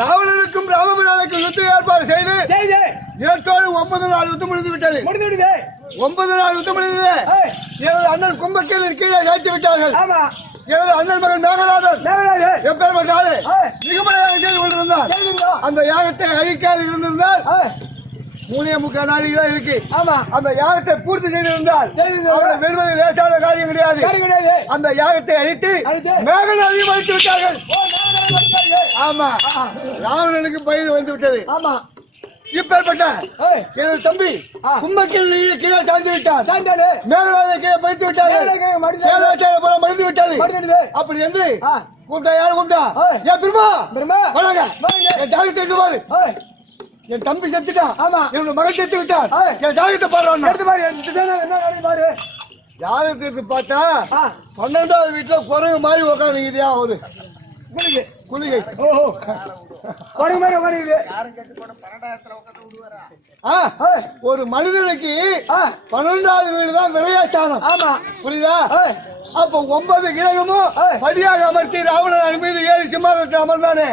ராவணனுக்கும் ராமபிரானுக்கும் யுத்தம் ஏற்பாடு செய்து நேற்றோடு 9 நாள் யுத்தம் முடிந்து விட்டது. 9 நாள் யுத்தம் முடிந்தது. எனது அண்ணன் கும்பக்கேரன் கீழே சாய்த்து விட்டார்கள். எனது அண்ணன் மகன் மேகநாதன் எப்பேற்பட்டாரு மிகமலை யாகம் செய்து கொண்டிருந்தார். அந்த யாகத்தை அழிக்காது இருந்திருந்தால் 3.25 நாளைக்கு தான் இருக்கு. அந்த யாகத்தை பூர்த்தி செய்திருந்தால் அவரை வெறுவது லேசான காரியம் கிடையாது. அந்த யாகத்தை அழித்து மேகநாதையும் அழித்து விட்டார்கள். ஆமா, ராவணனுக்கு பயிர் வந்து விட்டது. இப்பேற்பட்ட எனது தம்பி கும்பக்கேரன் கீழே சாய்ந்து விட்டார். மேகநாதை கீழே பயித்து விட்டார்கள். சேராச்சாரபுரம் மடிந்து விட்டது. அப்படி என்று கூப்பிட்டா யாரு கூப்பிட்டா? ஏன் பெருமா வணங்க, என் ஜாகத்தை எடுத்து பாரு. என் தம்பி செத்துட்டான், என்னோட மகன் செத்து விட்டான். என் ஜாகத்தை பாரு. ஜாகத்தை பார்த்தா 12வது வீட்டுல குறைவு மாதிரி உட்காந்துக்கிட்டியா ஒரு குளிகை. ஒரு மனிதனுக்கு 12வது வீடு தான் விரையாஸ்தானம். புரியுதா? அப்ப 9 கிரகமும் படியாக அமர்த்தி ராவணன் மீது ஏறி சிம்மாசனத்தில் அமர்ந்தானே,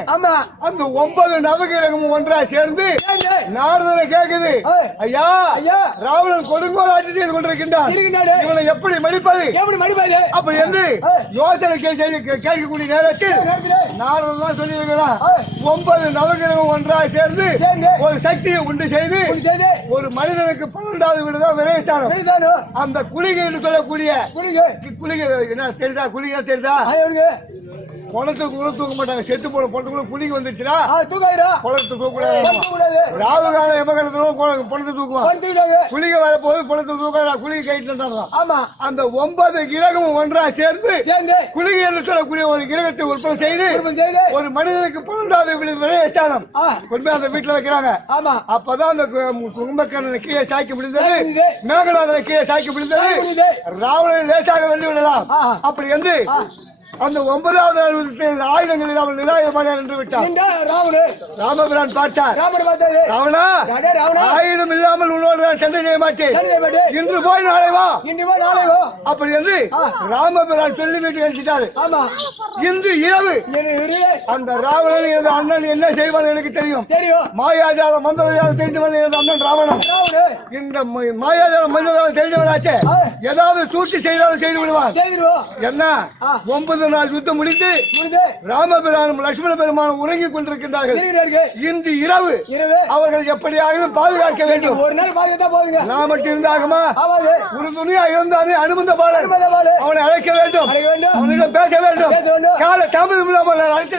அந்த 9 நவகிரகமும் ஒன்றா சேர்ந்து நாரதனை கேக்குது, ஐயா ராவணன் கொடுங்கோல் ஆட்சி செய்து கொண்டிருக்கின்றான், இவனை எப்படி மடிப்பது அப்படி என்று யோசனை கேட்கக்கூடிய நேரத்தில் நாரதன் தான் சொல்லி இருக்கிறான், 9 நவகிரகம் ஒன்றா சேர்ந்து ஒரு சக்தியை உண்டு செய்து ஒரு மனிதனுக்கு 12வது வீடு தான் விரைஸ்தானம். அந்த குளிகை என்று சொல்லக்கூடிய குளிகை என்ன தெரியுதா? குளிகை தெரியுதா? குளத்துக்கு கூட தூக்க மாட்டாங்க. செத்து போன பொண்ணு குளிக்கு வந்துருச்சுன்னா குளத்துக்கு தூக்க கூடாது. ராவு காலம் எமகலத்திலும் பொண்ணு தூக்குவான். குளிக்க வரப்போது பொண்ணு தூக்க குளிகை கைட்டு அந்த 9 கிரகமும் ஒன்றா சேர்ந்து குளிகை என்று சொல்லக்கூடிய ஒரு கிரகத்தை உற்பத்தி செய்து ஒரு மனிதனுக்கு 12வது வீடு விரைஸ்தானம் கொண்டு போய் அந்த வீட்டுல வைக்கிறாங்க. அப்பதான் அந்த கும்பக்கரனை கீழே சாய்க்க முடிந்தது, மேகநாதனை கீழே சாய்க்க முடிந்தது, ராவணனை லேசாக வெள்ளி விடலாம். அப்படி என்று அந்த 9வது ஆயுதங்களில் அவன் நிராயமானார் என்று விட்டார். ராமபிரான் பார்த்தார், ராவணா ஆயுதம் இல்லாமல் உன்னோடு சண்டை செய்ய மாட்டேன், இன்று போய் நாளை வா அப்படி என்று ராமபிரான் சொல்லிவிட்டு எழுச்சிட்டாரு. இன்று இரவு அந்த ராவணன் எனது அண்ணன் என்ன செய்வான் எனக்கு தெரியும். மாயாஜால மந்திரஜாலம் தெரிஞ்சவன் எனது அண்ணன் ராவணன். இந்த மாயாஜால மந்திரஜாலம் தெரிஞ்சவனாச்சே ஏதாவது சூழ்ச்சி செய்தாலும் செய்து விடுவான். என்ன 9 நாள் யுத்தம் முடிந்து ராமபிரானும் லட்சுமண பெருமானும் உறங்கிக் கொண்டிருக்கின்றார்கள். இன்று இரவு அவர்கள் எப்படியாக பாதுகாக்க வேண்டும். ஒரு நாள் பாதுகாத்தா போதுங்க. நான் மட்டும் இருந்தாகுமா? ஒரு துணியா இருந்தானே அனுமந்த பாலர் அவனை அழைக்க வேண்டும், அவனிடம் பேச வேண்டும். கால தாமதம் இல்லாமல் அழைத்து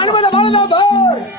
அனுமந்த பாலர்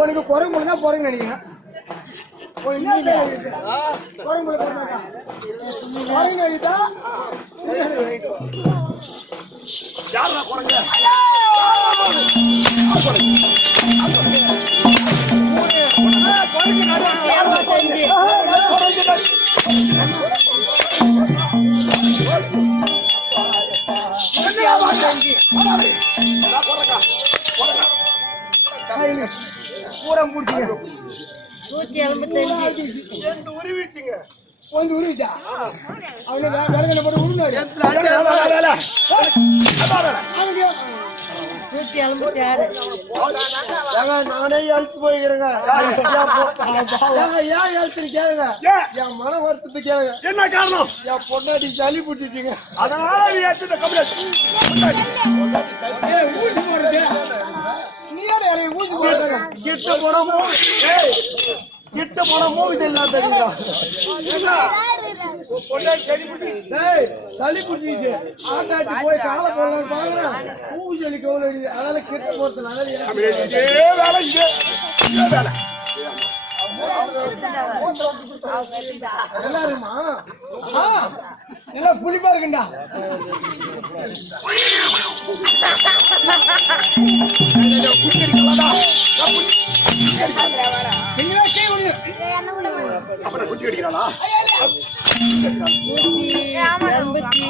உனக்கு குரங்கு தான் போறேன்னு நினைக்கிறேன். பூரா முடிச்சுங்க 185 உருவிச்சுங்க வந்து உருவிச்சா அவனை வேலை போட்டு உருவாரு 186 நானே எழுத்து போய்க்கிறேங்க. ஏன் எழுத்துன்னு கேளுங்க. என் மன வருத்தத்து கேளுங்க. என்ன காரணம்? என் பொண்டாட்டி சளி புட்டிச்சுங்க. அதனால நீ எடுத்துட்ட கம்ப்ளைண்ட். ஊசி போடுறது நீயோட ஊசி போடுறாங்க. கிட்ட போனமோ கிட்ட போனமோ இதெல்லாம் தெரியுங்க. சளி புட்டிச்சு ஆட்டாட்டி போய் காலை போடலாம் பாக்குறேன். ஊசி அடிக்க அதனால கிட்ட போறது இதே வேலை இதே வேலை எல்லாருமா எல்லாம் புளிப்பா இருக்குண்டா. அப்புறம் குச்சி அடிக்கிறாளா?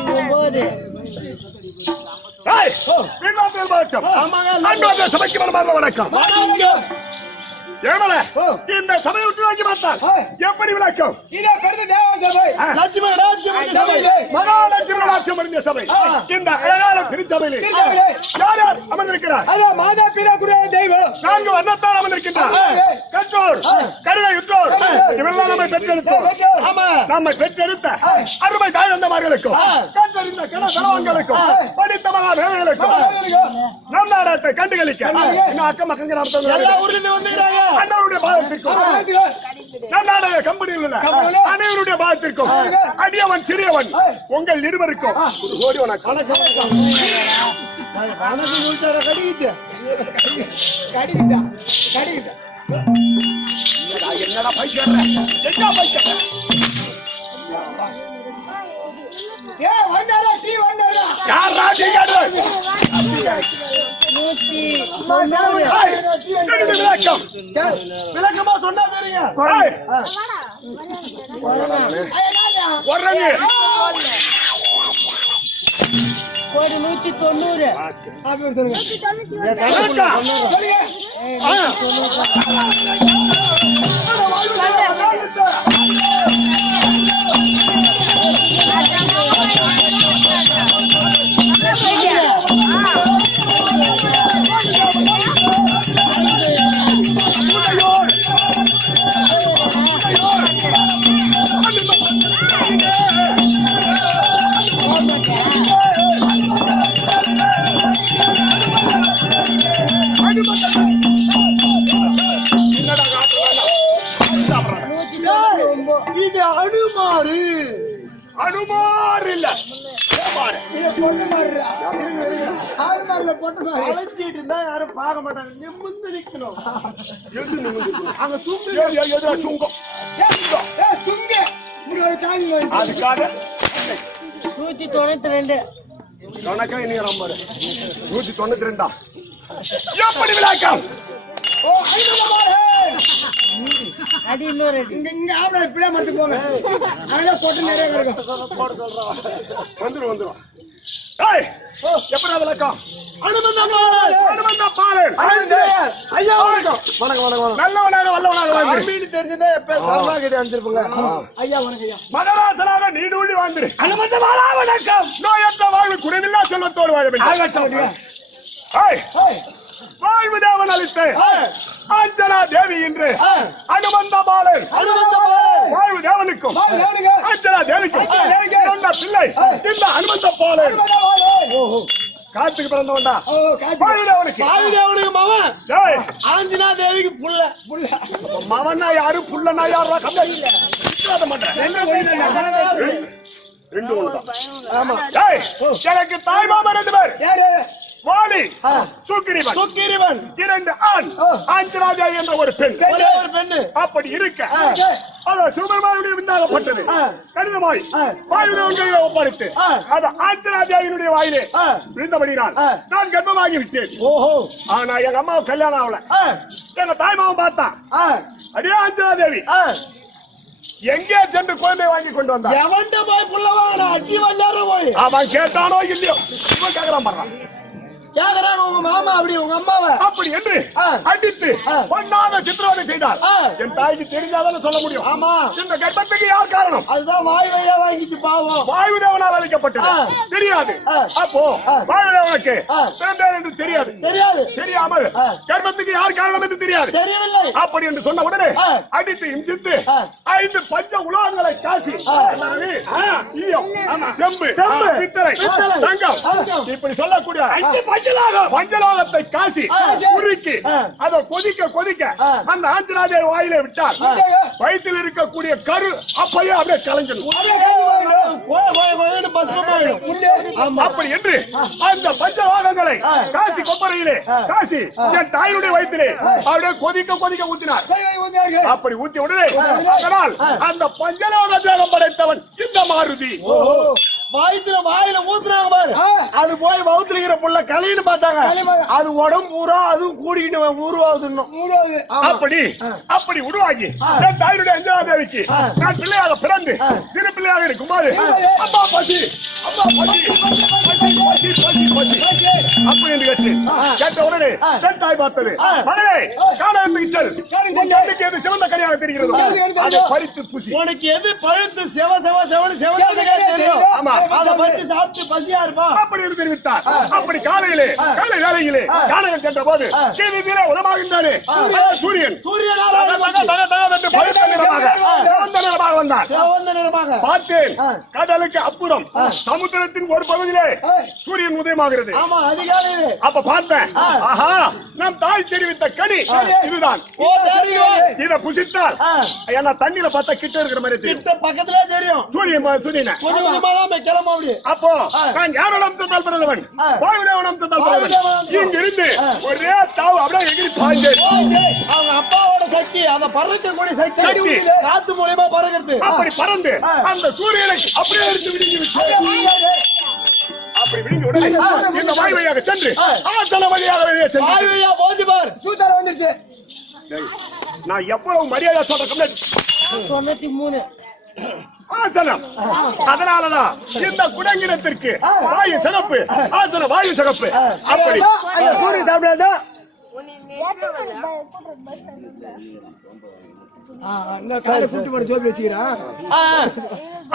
189. சபைக்கு மனமார்ந்த வணக்கம். ஏமல இந்த சபையை விட்டு நோக்கி பார்த்தால் எப்படி விளக்கம்? இதே பெருத்த தேவ சபை, லட்சுமி சபை, மகாலட்சுமி ராஜ்யம் அறிந்த சபை. இந்த அழகான திருச்சபையில் யார் யார் அமர்ந்திருக்கிறார்? அதான் மாதா பிதா குரு தெய்வம் 4 வண்ணத்தால் அமர்ந்திருக்கின்றார். கற்றோர் கருணையுற்றோர் இவெல்லாம் நம்மை பெற்றெடுத்தோர். நம்மை பெற்றெடுத்த அருமை தாய் தந்தமார்களுக்கும் கற்றறிந்த கணவன்களுக்கும் படித்த மகா வேலைகளுக்கும் நம் நாடகத்தை கண்டுகளிக்க இன்னும் அக்கம் பக்கம் எல்லா ஊர்ல இருந்து வந்துக்கிறாங்க. அண்ணவருடைய பாதத்திற்கும் நம் நாடக கம்பெனியில் உள்ள அனைவருடைய பாதத்திற்கும் அடியவன் சிறியவன் உங்கள் இருவருக்கும் ஒரு கோடி வணக்கம். என்னடா பைக்கார என்ன பைக்கார யார் ராஜி காடுற 190. விளக்கமா சொன்னா தெரியுங்க. கோடி 190. இது அனுமாறு. அனுமார் இல்ல அழைச்சிட்டு இருந்தா யாரும் பார்க்க மாட்டாங்க. நிமிர்ந்து நிக்கணும். அங்க சுங்கம் சுங்க அதுக்காக 192. கணக்கா நீங்க நம்பரு 192 எப்படி விளக்கம்? அடி இன்னொரு அடி. இங்க ஆவல இப்படியே மத்து போங்க. அங்க போட்டு நிறைய கிடக்கும். வந்துரும் ஏய் எப்படி விளக்கம்? அனுமந்த பாலன். அனுமந்த பாலன் ஐயா வணக்கம். வணக்கம் வணக்கம். நல்லவனாக வல்லவனாக வந்து மீன் தெரிஞ்சதே எப்ப சர்வா கிட்ட அனுப்பிச்சிருப்போங்க. ஐயா வணக்கம் ஐயா. மகராசனாக நீடூழி வாழ்ந்துரு. அனுமந்த பாலா வணக்கம். நோயற்ற வாழ்வு குறைவில்லா செல்வத்தோடு வாழ வேண்டும். ஏய் வாழ்வு தேவன் அளித்து அஞ்சனா தேவி என்று அனுமந்த பாலன் வாழ்வு தேவனுக்கும் அஞ்சனா தேவிக்கும் பிறந்த பிள்ளை இந்த அனுமந்த பாலன் காத்துக்கு பிறந்தவன்டா. வாழ்வு தேவனுக்கு மகன் ஏய் ஆஞ்சனா தேவிக்கு புள்ள. மவனா யாரு புள்ளனா யாரா கம்பெனி ரெண்டு ஒண்ணுதான். ஆமா. ஏய் எனக்கு தாய் மாமா 2 பேர். யாரு? வாலி சுக்கிரிவன். சுக்கிரிவன் 2 ஆண் ஆஞ்சராஜா என்ற ஒரு பெண். ஒரே ஒரு பெண்ணு. அப்படி இருக்க அது சுபர்மானுடைய விந்தாகப்பட்டது கடிதமாய் வாயுதேவன் ஒப்படைத்து அது ஆஞ்சராஜாவினுடைய வாயிலே விழுந்தபடினால் நான் கர்ப்பமாகி விட்டேன். ஓஹோ. ஆனா எங்க அம்மாவுக்கு கல்யாணம் ஆகல. எங்க தாய் மாமன் பார்த்தா அடியே ஆஞ்சராதேவி எங்கே சென்று குழந்தை வாங்கி கொண்டு வந்தான். எவன்ட போய் புள்ள வாங்கடா அடி வந்தார போய். அவன் கேட்டானோ இல்லையோ இவன் கேக்குறான் பாரு. கேக்குறான் உங்க மாமா அப்படி உங்க அம்மாவை அப்படி என்று அடித்து பொன்னாக சித்திரவதை செய்தார். என் தாய்க்கு தெரிஞ்சாதான சொல்ல முடியும். ஆமா. இந்த கர்ப்பத்துக்கு யார் காரணம்? அதுதான் வாய் வழியா வாங்கிச்சு பாவம். வாயுதேவனால் அளிக்கப்பட்டது. தெரியாது. அப்போ வாயுதேவனுக்கு பிறந்தார் என்று தெரியாது. தெரியாமல் கர்ப்பத்துக்கு யார் காரணம் என்று தெரியாது. தெரியவில்லை. அப்படி என்று சொன்ன உடனே அடித்து இம்சித்து 5 பஞ்ச உலோகங்களை காசி ஈயம் செம்பு பித்தளை தங்கம் இப்படி சொல்லக்கூடிய பஞ்சலோகத்தை காசி தூக்கி அதை கொதிக்க கொதிக்க அந்த ஆஞ்சநாதேவி வாயில விட்டால் வயிற்றில் இருக்கக்கூடிய கரு அப்பயே அப்படியே கலைஞ்சிடும். அப்படி என்று அந்த பஞ்சவாதங்களை காசி கொப்பரையிலே காசி என் தாயினுடைய வயிற்றிலே அப்படியே கொதிக்க கொதிக்க ஊத்தினார். அப்படி ஊத்திய உடனே அதனால் அந்த பஞ்சலோக தேகம் படைத்தவன் இந்த மாருதி வாயில ஊத்துறாங்க பாரு, அது போய் வவுத்துற புள்ள கலைன்னு பார்த்தாங்க, அது உடம்பு பூரா அதுவும் கூடிக்கிட்டு உருவாகுது. அப்படி உருவாகி என் தாயினுடைய அஞ்சனாதேவிக்கு நான் பிள்ளையாக பிறந்து சிறு பிள்ளையாக இருக்கும்போது அம்மா பசி அம்மா பசி பசி பசி பசி அப்படி என்று கேட்ட உடனே என் தாய் பார்த்தது, மகளே காணகத்துக்கு செல், உனக்கு எது சிவந்த கனியாக தெரிகிறதோ அதை பறித்து பூசி. உனக்கு எது பழுத்து செவ செவ செவனு செவந்த தெரியும், ஆமா அதை பறித்து சாப்பிட்டு பசியா இருப்பா அப்படி என்று தெரிவித்தார். அப்படி காலை வேளையிலே காணகம் சென்ற போது கீழே உதவாகின்றானே சூரியன் நிறமாக பார்த்தேன். கடலுக்கு அப்புறம் சமுத்திரத்தின் ஒரு பகுதியிலே சூரியன் உதயமாகிறது. ஆமா அதிகாலையிலே அப்ப பார்த்தேன், ஆஹா நம் தாய் தெரிவித்த கனி இதுதான். இதை புசித்தால் ஏன்னா தண்ணியில பார்த்தா கிட்ட இருக்கிற மாதிரி தெரியும், பக்கத்துல தெரியும் சூரியனை. கிளம்ப அப்போ நான் யாரோட அம்சத்தால் பிறந்தவன், வாயுதேவன் அம்சத்தால் பிறந்தவன். இங்கிருந்து ஒரே தாவு அப்படியே எகிரி பாய்ந்தேன். அவங்க அப்பாவோட சக்தி, அந்த பறக்கக்கூடிய சக்தி காத்து மூலியமா பறக்கிறது. அப்படி பறந்து அந்த சூரியனை அப்படியே எடுத்து விடுங்கி விட்டு அப்படி விடுங்கி உடனே இந்த வாய் வழியாக சென்று ஆசன வழியாக வெளியே சென்று போச்சு பாரு சூத்தார வந்துருச்சு. நான் எவ்வளவு மரியாதை சொல்றேன் 93 ஆசனம். அதனாலதான் இந்த குடங்கினத்திற்கு வாயு சிகப்பு, ஆசன வாயு சிகப்பு. அப்படி சூரிய சாப்பிடாதா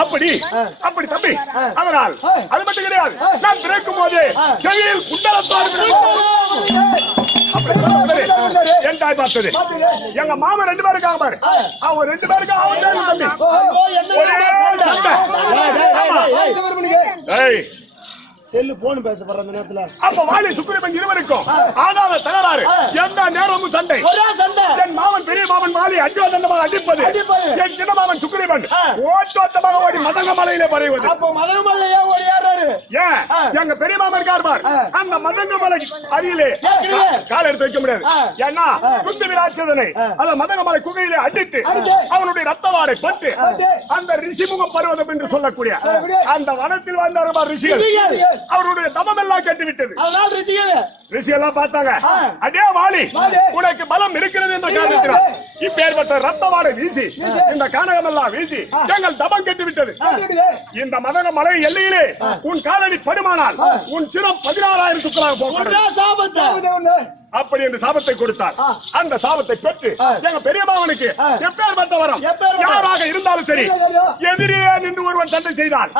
அப்படி அப்படி தம்பி. அதனால் அது மட்டும் கிடையாது, நான் பிறக்கும் போது செவியில் குண்டலத்தோடு என் தாய் பார்த்தது. எங்க மாமா 2 பேரும் இருக்காங்க பாரு, அவங்க 2 பேருக்கு அவன் தம்பி செல்லு போன் பேச போற அந்த நேரத்துல. அப்ப வாலி சுக்கிரமன் இருவருக்கும் ஆகாத தகராறு, எந்த நேரமும் சண்டை. என் மாமன் பெரிய மாமன் வாலி அடிவாதமாக அடிப்பது, என் சின்ன மாமன் சுக்கிரமன் ஓட்டோட்டமாக ஓடி மதங்க மலையிலே பறைவது. அப்ப மதங்க மலையா ஓடி யாராரு? ஏன் எங்க பெரிய மாமன் இருக்கார் பார், அந்த மதங்க மலை அடியிலே கால எடுத்து வைக்க முடியாது. ஏன்னா குந்து விராட்சதனை அந்த மதங்க மலை குகையிலே அடித்து அவனுடைய ரத்த வாடை பட்டு அந்த ரிஷிமுகம் பருவதம் என்று சொல்லக்கூடிய அந்த வனத்தில் வாழ்ந்தார் ரிஷிகள், அவருடைய தமம் எல்லாம் கேட்டு விட்டது. அதனால ரிஷி எல்லாம் பார்த்தாங்க, அடே வாலி உனக்கு பலம் இருக்கிறது என்ற காரணத்தினால் இப்பேற்பட்ட ரத்த வாடை வீசி இந்த கானகம் எல்லாம் வீசி எங்கள் தமம் கெட்டு விட்டது. இந்த மதக மலை எல்லையிலே உன் காலடி படுமானால் உன் சிரம் 16,000 துக்களாக போகிறது. அப்படி என்று சாபத்தை கொடுத்தார். அந்த சாபத்தை பெற்று எங்க பெரிய மாவனுக்கு எப்பேற்பட்ட வரம் யாராக இருந்தாலும் சரி, எதிரியே நின்று ஒருவன் சண்டை செய்தால்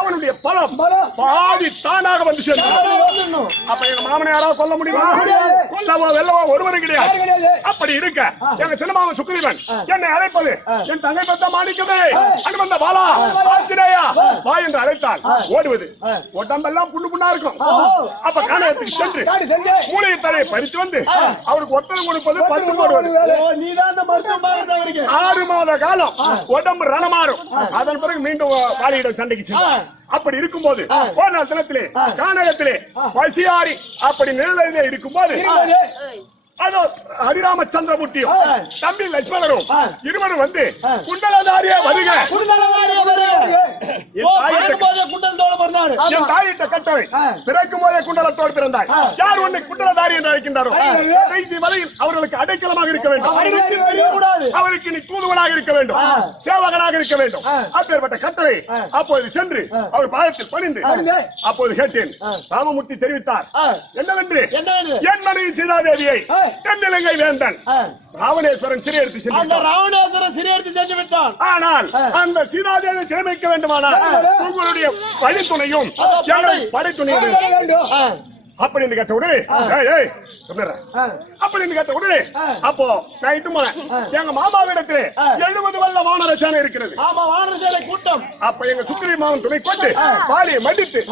அவனுடைய பலம் பாதி தானாக வந்து சேர்ந்து. அப்ப எங்க மாமனை யாராவது கொல்ல முடியுமா? கொல்லவோ வெல்லவோ ஒருவரும் கிடையாது. அப்படி இருக்க எங்க சின்ன மாமன் சுக்ரீவன் என்னை அழைப்பது, என் தங்கை பத்த மாணிக்கவே அனுமந்த பாலா ஆஞ்சநேயா வா என்று அழைத்தால் ஓடுவது, உடம்பெல்லாம் புண்ணு புண்ணா இருக்கும். அப்ப கானகத்துக்கு சென்று மூளையை தலையை பறித்து வந்து அவருக்கு ஒத்தனை கொடுப்பது 10 போடுவது. 6 மாத காலம் உடம்பு ரணமாறும். அதன் பிறகு மீண்டும் வாலியிடம் சண்டைக்கு சென்றார். அப்படி இருக்கும்போது ஒரு நாள் தினத்திலே கானகத்திலே பசியாரி அப்படி நிழலிலே இருக்கும்போது அதோ ஹரிராமச்சந்திரமூர்த்தியும் தம்பி லட்சுமணரும் இருவரும் வந்து குண்டலதாரியே வருக, என் தாயிட்ட கட்டளை பிறக்கும் போதே குண்டலத்தோடு பிறந்தாய், யார் உன்னை குண்டலதாரி என்று அழைக்கின்றாரோ கடைசி வரையில் அவர்களுக்கு அடைக்கலமாக இருக்க வேண்டும், அவருக்கு நீ தூதுவனாக இருக்க வேண்டும், சேவகனாக இருக்க வேண்டும். அப்பேற்பட்ட கட்டளை அப்போது சென்று அவர் பாதத்தில் பணிந்து அப்போது கேட்டேன். ராமமூர்த்தி தெரிவித்தார் என்னவென்று, என் மனைவி சீதாதேவியை தென்னிலங்கை வேந்தன் ராவணேஸ்வரன் சிறையெடுத்து சென்று விட்டான். ஆனால் அந்த சீதாதேவி சிறைமைக்க வேண்டுமானால் உங்களுடைய படைத்துணையும் படைத்துணையும் அப்படின்னு கேட்ட உடனே அப்படின்னு கேட்ட உடனே அப்போ நான் இட்டு போனேன். எங்க மாமாவிடத்திலே 70 வல்ல வானர சேனை இருக்கிறது. கூட்டம். அப்ப எங்க சுக்கிரி மாமன் துணை கொண்டு வாலியை மடித்து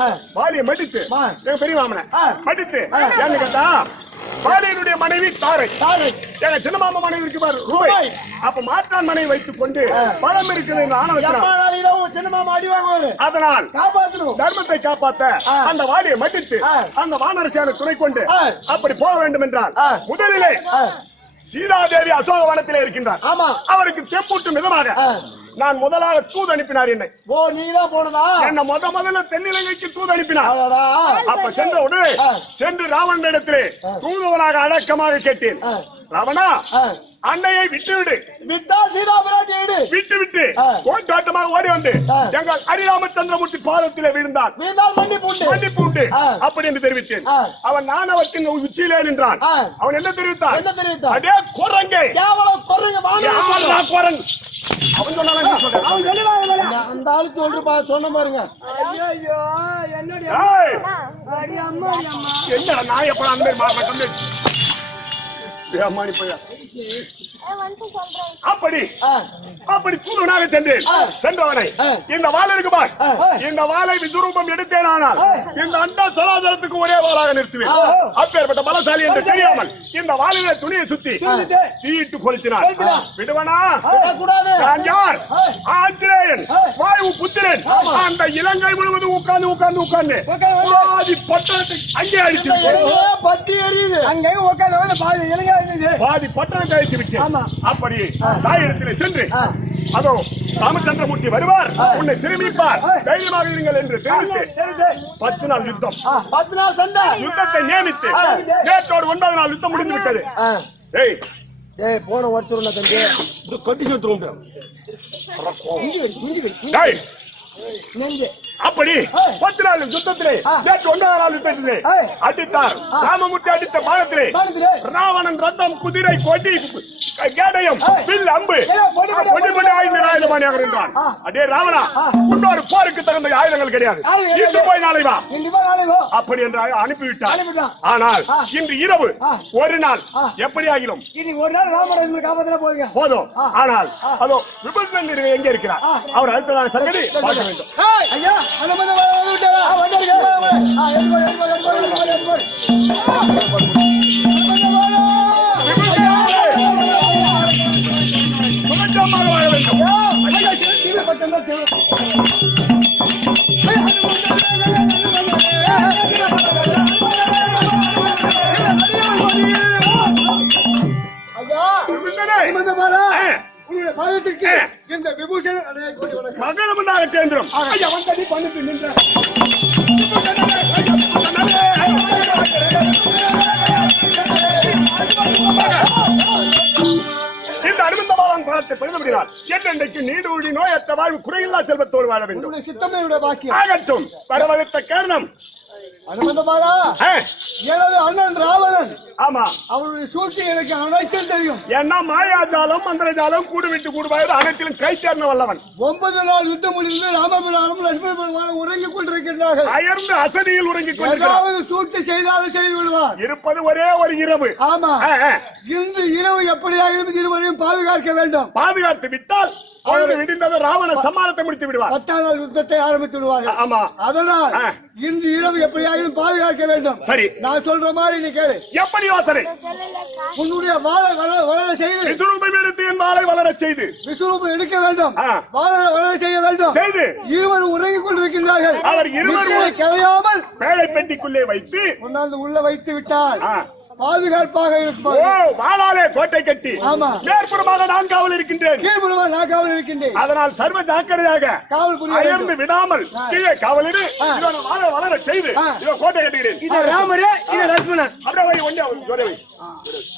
எங்க பெரிய மாமனை மடித்து என்ன கேட்டா, வாலியினுடைய மனைவி தாரை. தாரை. எங்க சின்ன மாமா மனைவி இருக்கு பாரு ரூபாய். அப்ப மாற்றான் மனைவி வைத்துக் கொண்டு பலம் இருக்குது என்று ஆணவத்தினால் சின்னமா அடி வாங்குவாரு. அதனால் காப்பாற்றணும். தர்மத்தை காப்பாத்த அந்த வாலியை மடித்து அந்த வானரசியான துணை கொண்டு அப்படி போக வேண்டும் என்றால் முதலிலே சீதாதேவி அசோகவனத்திலே இருக்கின்றார். ஆமா. அவருக்கு தெம்பூட்டும் விதமாக நான் முதலாக தூது அனுப்பினார் என்னை. ஓ நீங்க தான் போனதா? என்ன முதல்ல தென்னிலங்கைக்கு தூது அனுப்பினார். அடடா. அப்ப சென்ற உடனே சென்று ராவணனிடத்திலே தூதுவனாக அடக்கமாக கேட்டேன். ராவணா, அன்னையை விட்டுவிடு. விட்டா சீதா பிராட்டி விடு. விட்டு விட்டு கோட்டாட்டமாக ஓடி வந்து எங்கள் ஹரிராமச்சந்திரமூர்த்தி பாதத்திலே விழுந்தான். வீந்தால் மன்னிப்புண்டு. மன்னிப்புண்டு அப்படி என்று தெரிவித்தேன். அவன் நானவத்தின் உச்சியிலே நின்றான். அவன் என்ன தெரிவித்தான்? என்ன தெரிவித்தான்? அடே குரங்கே, கேவலம் குரங்கு யாரா குரங்கு? அவன் சொன்னான், நீ சொல்ற. அவன் சொல்லுவாங்க. அந்த ஆளு சொல்றா சொன்ன பாருங்க. ஐயோ என்னடி ஏய், அடி அம்மா அடி அம்மா. என்னடா நான் எப்ப அந்த மாதிரி மாற மாட்டேன். அம்மானி போயா அப்படி அப்படி தூதுவனாக சென்றேன். சென்றவனை இந்த வாள் இருக்கு பார், இந்த வாளை விஸ்வரூபம் எடுத்தேன். ஆனால் இந்த அண்ட சராசரத்துக்கு ஒரே வாளாக நிறுத்துவேன். அப்பேற்பட்ட பலசாலி என்று தெரியாமல் இந்த வாளிலே துணியை சுத்தி தீயிட்டு கொளுத்தினார். விடுவனா? நான் யார்? ஆஞ்சநேயன், வாயு புத்திரன். அந்த இலங்கை முழுவதும் உட்கார்ந்து உட்கார்ந்து உட்கார்ந்து பாதி பட்டணத்தை அங்கே அடித்து பத்தி எரியுது. அங்கே உட்கார்ந்து பாதி இலங்கை பாதி பட்டணத்தை அழித்து விட்டேன். அப்படி தாயிடத்திலே சென்று அதோ ராமச்சந்திரமூர்த்தி வருவார், உன்னை சிறுமிப்பார், தைரியமாக இருங்கள் என்று தெரிவித்து 10 நாள் யுத்தம், 10 நாள் சண்டை யுத்தத்தை நியமித்து நேற்றோடு 9 நாள் யுத்தம் முடிந்து விட்டது. ஏய் டேய் போன உடைச்சுறல தம்பி. கட்டி சேர்த்துறோம். அப்படி 10 நாள் யுத்தத்திலே நேற்று 9 நாள் யுத்தத்திலே அடித்தார். ராமமூர்த்தி அடித்த பாலத்திலே ராவணன் ரத்தம், குதிரை, கொடி, கேடயம், வில், அம்பு கொடி கொடி ஆயுதமானியாக இருந்தான். அடே ராவணா, உன்னோடு போருக்கு தகுந்த ஆயுதங்கள் கிடையாது, இன்று போய் நாளை வா அப்படி என்று அனுப்பிவிட்டார். ஆனால் இன்று இரவு ஒரு நாள் எப்படி ஆகிலும் ஒரு நாள் ராமராஜன் காப்பாத்தினா போதுங்க போதும். ஆனால் அதோ விபத்து எங்கே இருக்கிறார்? அவர் அடுத்ததாக சங்கதி பார்க்க வேண்டும். ஐயா சுமச்சமாக வாழ வேண்டும். இந்த விபூஷன் மகளமண்டாக கேந்திரம் அவன் தனி பண்ணிட்டு நின்ற இந்த அனுமந்தமாவான் பாலத்தை பெருந்தபடினால் என்றென்றைக்கு நீடூழி நோயற்ற வாழ்வு குறையில்லா செல்வத்தோடு வாழ வேண்டும். சித்தமையுடைய பாக்கியம் ஆகட்டும். வரவழைத்த காரணம் அனுமந்தமாரா, எனது அண்ணன் ராவணன். ஆமா, அவருடைய சூழ்ச்சி எனக்கு அனைத்தும் தெரியும். ஏன்னா மாயாஜாலம், மந்திரஜாலம், கூடு விட்டு கூடுவாய் அனைத்திலும் கை தேர்ந்த வல்லவன். 9 நாள் யுத்தம் முடிந்து ராமபிரானும் லட்சுமி பெருமானும் உறங்கிக் கொண்டிருக்கின்றார்கள். அயர்ந்து அசதியில் உறங்கிக் கொண்டிருக்கிறார். சூழ்ச்சி செய்தாலும் செய்து விடுவார். இருப்பது ஒரே ஒரு இரவு. ஆமா, இன்று இரவு எப்படியாகிலும் இருவரையும் பாதுகாக்க வேண்டும். பாதுகாத்து விட்டால் பொழுது விடிந்தது ராவண சம்மானத்தை முடித்து விடுவார். 10ஆம் நாள் யுத்தத்தை ஆரம்பித்து விடுவார்கள். ஆமா, அதனால் இன்று இரவு எப்படியாகிலும் பாதுகாக்க வேண்டும். சரி, நான் சொல்ற மாதிரி நீ கேளு. எப்படி யோசனை? உன்னுடைய வாழை வளர செய்து விஸ்வரூபம் எடுத்து என் வாளை வளர செய்து விஸ்வரூபம் எடுக்க வேண்டும். வாழை வளர செய்ய வேண்டும். செய்து இருவரும் உறங்கிக் கொண்டிருக்கின்றார்கள். அவர் இருவரும் கிடையாமல் பேழை பெட்டிக்குள்ளே வைத்து கொண்டாந்து உள்ள வைத்து விட்டால் பாதுகாப்பாக இருக்கும். வாளாலே கோட்டை கட்டி மேற்புறமாக நான் காவல் இருக்கின்றேன், கீழ்புறமாக நான் காவல் இருக்கின்றேன். அதனால் சர்வ ஜாக்கிரதையாக காவல் புரிய அயர்ந்து விடாமல் கீழே காவலிடு வாழை வளர செய்து கோட்டை கட்டுகிறேன். இது ராமரே, இது லட்சுமணன். அப்படியே ஒன்றே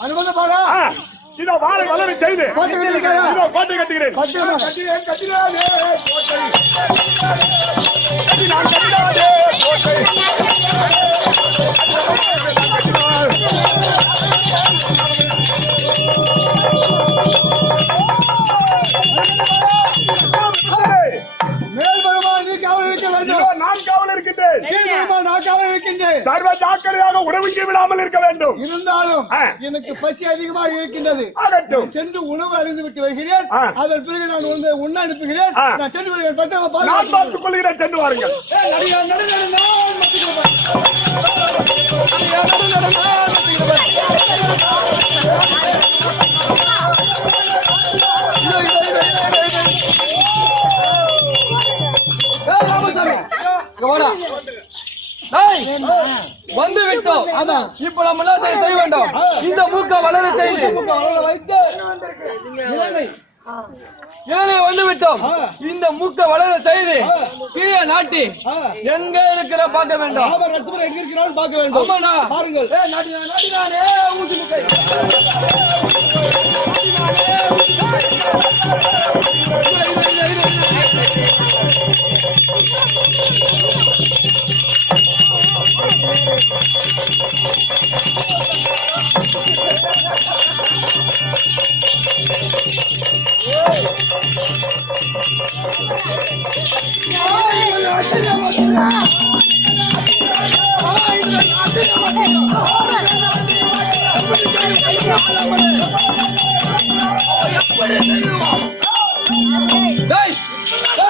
அனுமதமாக இதோ வாழை வளர செய்து இதோ கோட்டை கட்டுகிறேன். மேல்புறமாக நீ காவல் இருக்க வேண்டும். நான் காவல் இருக்கின்றேன். கீழ்புறமாக நான் காவல் இருக்கின்றேன். சர்வ ஜாக்கிரதையாக உணவுக்கு விடாமல் இருக்க வேண்டும். இருந்தாலும் எனக்கு பசி அதிகமாக இருக்கின்றது. ஆகட்டும். சென்று உணவு அறிந்து விட்டு வருகிறேன். அதன் பிறகு நான் வந்து உண்ண அனுப்புகிறேன். நான் சென்று வருகிறேன். நான் பார்த்துக் கொள்கிறேன். சென்று வாருங்கள். வந்து விட்டோம். இப்ப நம்ம எல்லாம் செய்ய வேண்டும். இந்த மூக்க வளர செய்து இலங்கை வந்து விட்டோம். இந்த மூக்க வளர செய்து கீழே நாட்டி எங்க இருக்கிற பார்க்க வேண்டும். எங்க இருக்கிறான்னு பார்க்க வேண்டும். பாருங்கள்.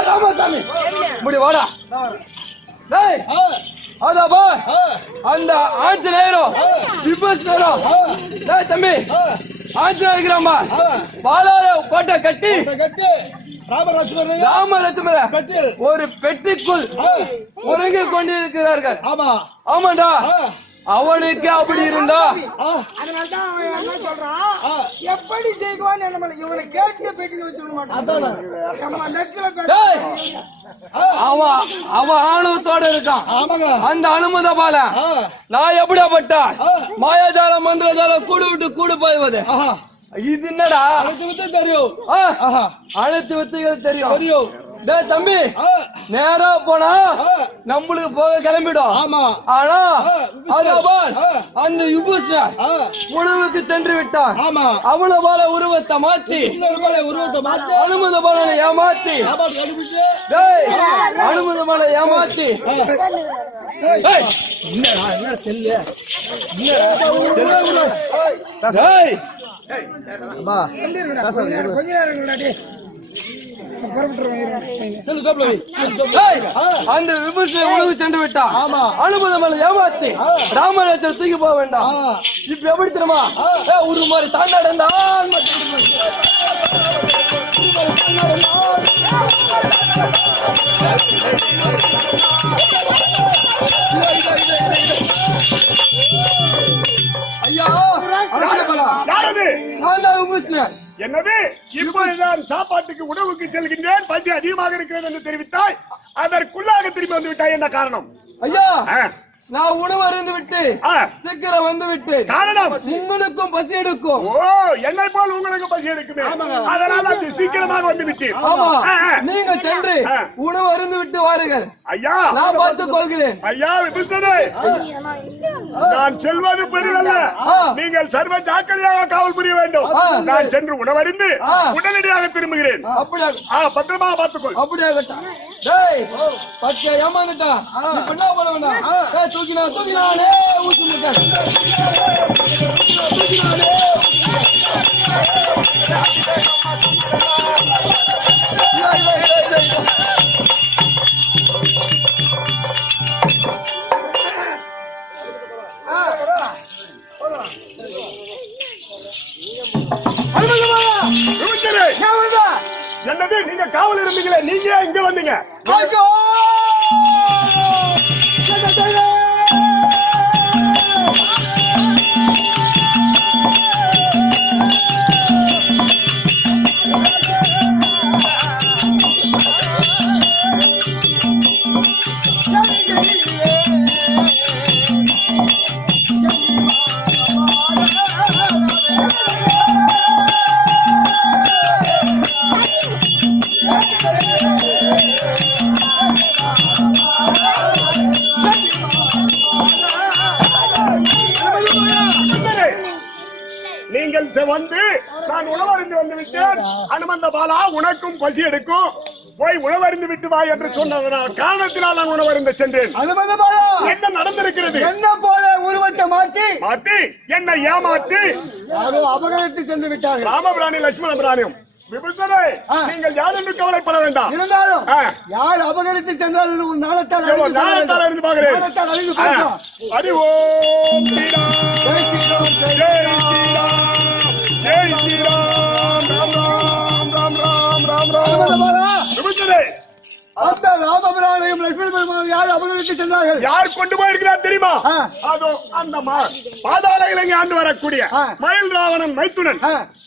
ராமசாமி முடி வாடா. அந்த ஆஞ்சநேயரும் விபூஷணரும் தம்பி ஆஞ்சநேயர் இருக்கிறாமா பாலால கோட்டை கட்டி ராமலட்சுமர ஒரு பெட்டிக்குள் உறங்கிக் கொண்டிருக்கிறார்கள். ஆமாண்டா. அவனுக்கு அப்படி இருந்தா அதனால்தான் அவன் என்ன சொல்றான், எப்படி செய்வான் இவனை கேட்டு பெட்டி வச்சு அவன் ஆணவத்தோட இருக்கான். அந்த அனுமத பால நான் எப்படியாப்பட்டா மாயாஜால மந்திரஜால கூடு விட்டு கூடு போய்வது. இது என்னடா அனைத்து தெரியும். அனைத்து வித்தைகள் தெரியும். தம்பி நேரா போனா நம்மளுக்கு போக கிளம்பிடும். ஆனா அந்த விபூஷணன் உணவுக்கு சென்று விட்டான். அவனை போல உருவத்தை மாத்தி அனுமத போல ஏமாத்தி அனுமத போல ஏமாத்தி கொஞ்ச நேரம் அந்த விபூஷணன் உணவு சென்று விட்டான். அனுமதம் ஏமாத்தி ராமராஜர் தூக்கி போக வேண்டாம். இப்ப எப்படி தெரியுமா ஒரு மாதிரி தாண்டாடா ஐயா என்னது இப்பொழுதுதான் சாப்பாட்டுக்கு உணவுக்கு செல்கின்றேன். பசி அதிகமாக இருக்கிறது என்று தெரிவித்தாய். அதற்குள்ளாக திரும்பி வந்து விட்டாய். என்ன காரணம்? ஐயா நான் உணவு அருந்து விட்டு சீக்கிரம் வந்து விட்டு காரணம் உங்களுக்கும் பசி எடுக்கும். ஓ என்னை போல் உங்களுக்கு பசி எடுக்குமே, அதனால சீக்கிரமாக வந்து விட்டீர். நீங்க சென்று உணவு அருந்து விட்டு வாருங்கள். ஐயா நான் பார்த்துக் கொள்கிறேன். ஐயா விபூஷணனே, நான் செல்வது பெரிதல்ல. நீங்கள் சர்வ ஜாக்கிரதையாக காவல் புரிய வேண்டும். நான் சென்று உணவறிந்து உடனடியாக திரும்புகிறேன். அப்படியா பத்திரமா பார்த்துக்கொள். அப்படியா பச்சை ஏமாந்துட்டான். என்ன பண்ண வேண்டாம். தூக்கினானே ஊசுமுட்டான். என்னது நீங்க காவல் இருந்தீங்களே, நீங்க இங்க வந்தீங்க? நீங்கள் வந்து நான் உணவறிந்து வந்து விட்டேன். அனுமந்த பாலா, உனக்கும் பசி எடுக்கும். போய் உணவறிந்து விட்டு வா என்று சொன்னதனால் காரணத்தினால் நான் உணவறிந்து சென்றேன். என்ன நடந்திருக்கிறது? என்ன போல உருவத்தை மாற்றி என்னை ஏமாற்றி யாரோ அபகரித்து சென்று விட்டார்கள். ராமபிராணி லட்சுமண பிராணியும் விபுத்தரே, நீங்கள் யார் என்று கவலைப்பட வேண்டாம். இருந்தாலும் யார் அபகரித்து சென்றாலும் நாளத்தால் இருந்து பார்க்கிறேன். ஹரி ஓம் ஸ்ரீராம், ஜெய் ஸ்ரீராம், ஜெய் ஸ்ரீராம், ஜெய் ஸ்ரீராம், ராம் ராம் ராம் ராம் ராம் ராம். விபுத்தரே, அந்த ராமபிரானையும் லட்சுமண பெருமாள் யார் அபகரித்து சென்றார்கள்? யார் கொண்டு போயிருக்கிறார் தெரியுமா? அதோ அந்த பாதாள இலங்கை ஆண்டு வரக்கூடிய மயில் ராவணன் மைத்துனன்.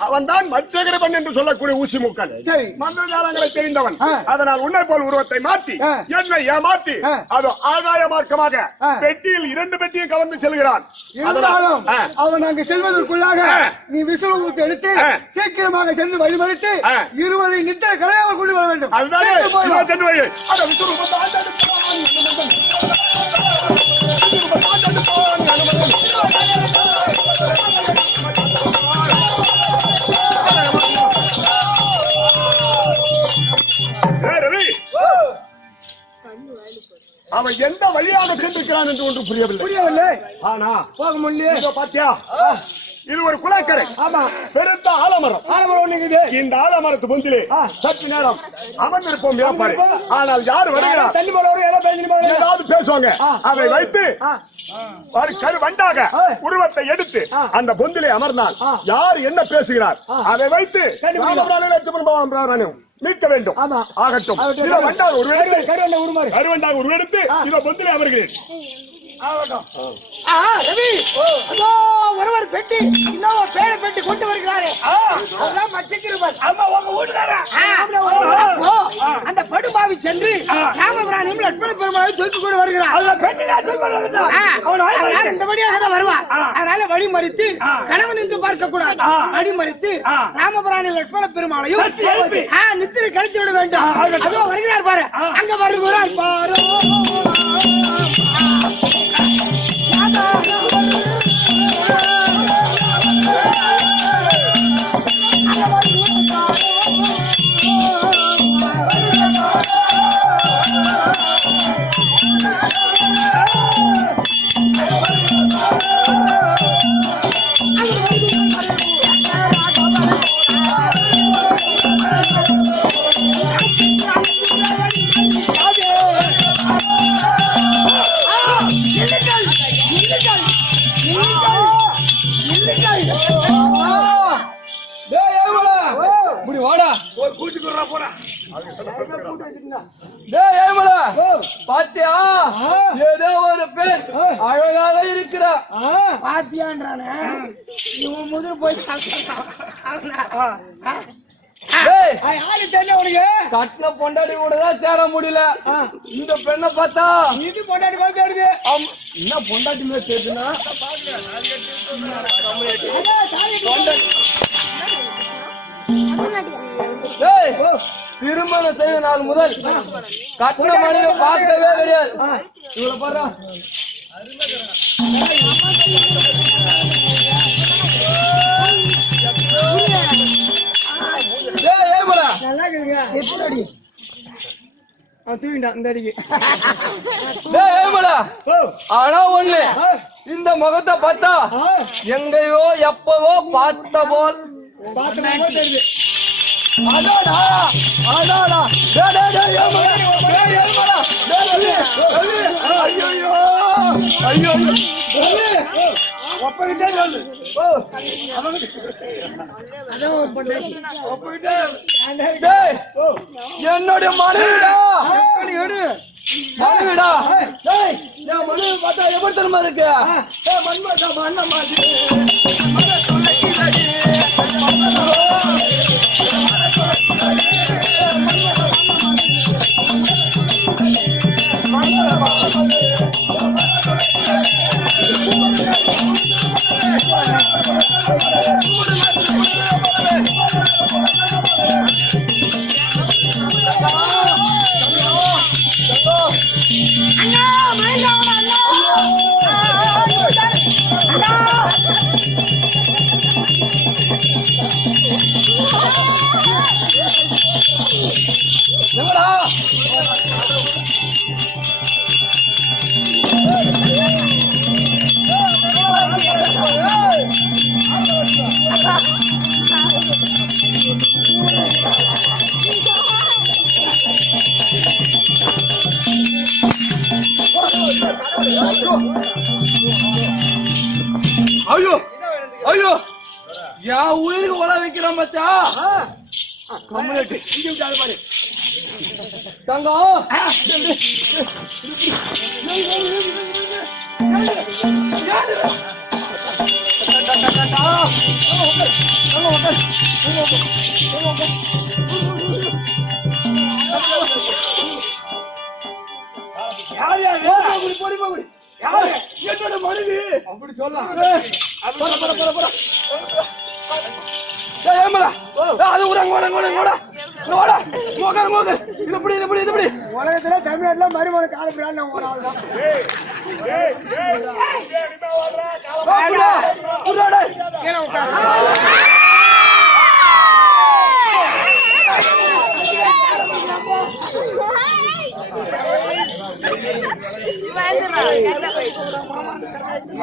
அவன் தான் மச்சகரபன் என்று சொல்லக்கூடிய ஊசி மூக்கன். மந்திரஜாலங்களை தெரிந்தவன். அதனால் உன்னை போல் உருவத்தை மாற்றி என்னை ஏமாற்றி அதோ ஆகாய மார்க்கமாக பெட்டியில் 2 பெட்டியும் கலந்து செல்கிறான். இருந்தாலும் அவன் அங்கு செல்வதற்குள்ளாக நீ விசுவத்தை எடுத்து சீக்கிரமாக சென்று வழிமறித்து இருவரை நித்திர கலையாக கொண்டு வர வேண்டும். அதுதான் சென்று அவன் எந்த வழியாக சென்றிருக்கிறான் என்று ஒன்று புரியவில்லை. ஆனா போக முடியல. பாத்தியா, இது ஒரு குளக்கரை. ஆமா, பெருத்த ஆலமரம். இந்த ஆலமரத்து பொந்திலே சற்று நேரம் அமர்ந்திருப்போம் வியாபாரி. ஆனால் யார் வருகிறார்? ஏதாவது பேசுவாங்க. அதை வைத்து வண்டாக உருவத்தை எடுத்து அந்த பொந்திலே அமர்ந்தால் யார் என்ன பேசுகிறார் அதை வைத்து மீட்க வேண்டும். ஆகட்டும், கருவண்டாக உருவெடுத்து இதை பொந்திலே அமர்கிறேன். ஒருவர் பெட்டி இன்னொரு பேர பெட்டி கொண்டு வருகிறாரே, அந்த படுபாவி சென்று ராமபிரானையும் லட்சுமண பெருமாளையும் தூக்கி கொண்டு வருகிறார். இந்த வழியாக தான் வருவார். அதனால வழி மறித்து கணவன் என்று பார்க்க கூடாது. வழி மறித்து ராமபிரானை லட்சுமண பெருமாளையும் நித்திரை கழித்து விட வேண்டும். அதோ வருகிறார் பாரு, அங்க வருகிறார் பாரு. பாத்தியா, ஏதோ ஒரு பெண் அழகாக இருக்கிறா. பாத்தியான்றான இவன் முதல் போய் கட்டின பொண்டாடி கூட தான் சேர முடியல. இந்த பெண்ணை பார்த்தா இது பொண்டாடி பார்த்து என்ன பொண்டாட்டி மேல தெரியுதுன்னா திருமணம் செய்த நாள் முதல் கட்டின மனித பார்க்கவே கிடையாது. இவளை பாரு, ஆனா ஒண்ணு, இந்த முகத்தை பார்த்தா எங்கேயோ எப்பவோ பார்த்த போல். என்னுடைய மனைவிடா, மனைவிடா, என் மனைவி பார்த்தா எப்படி தெரியுமா இருக்கு? எங்கடா ஐயோ ஐயோ என் உயிருக்கு உல வைக்கிறான் மச்சா கம்முனேட்டு இங்க விட்டாரு பாரு தங்கம் யார் யாரு என்னோட மனைவி அப்படி சொல்லலாம் அது இது உலகத்துல தமிழ்நாட்டுல மறுமண கால பிராண்ட் அவ்வளவுதான் ஏன்னா Vai, vai, vai.